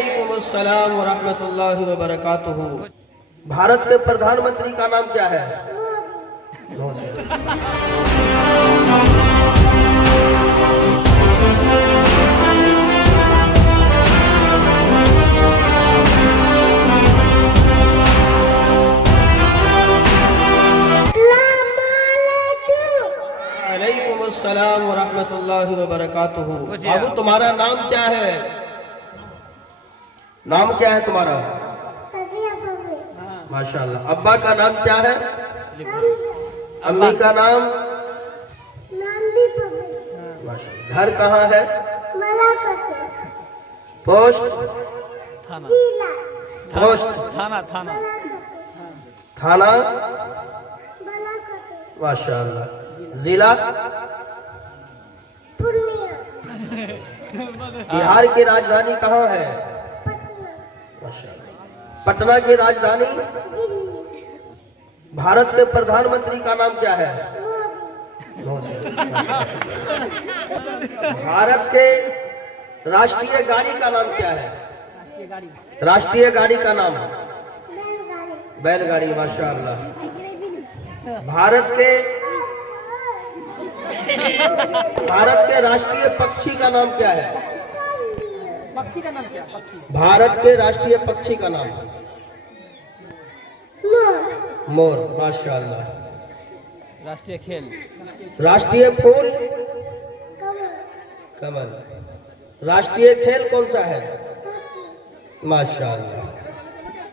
वालेकुम अस्सलाम व रहमतुल्लाहि व बरकातुहू। भारत के प्रधानमंत्री का नाम क्या है? मोदी। वालेकुम अस्सलाम व रहमतुल्लाहि व बरकातुहू। बाबू तुम्हारा नाम क्या है? नाम क्या है तुम्हारा? माशाल्लाह। अब्बा का नाम क्या है? अम्मी का नाम? माशाल्लाह। घर कहाँ है? पोस्ट? पोस्ट? थाना? माशाल्लाह। जिला? बिहार की राजधानी कहाँ है? माशाल्लाह। पटना की राजधानी? भारत के प्रधानमंत्री का नाम क्या है? मोदी। भारत के राष्ट्रीय गाड़ी का नाम क्या है? राष्ट्रीय गाड़ी का नाम? बैलगाड़ी। माशाअल्लाह। भारत के राष्ट्रीय पक्षी का नाम क्या है? पक्षी का नाम क्या? पक्षी। भारत के राष्ट्रीय पक्षी का नाम? मोर। माशाअल्लाह। राष्ट्रीय खेल? राष्ट्रीय फूल? कमल। राष्ट्रीय खेल कौन सा है? माशाअल्लाह।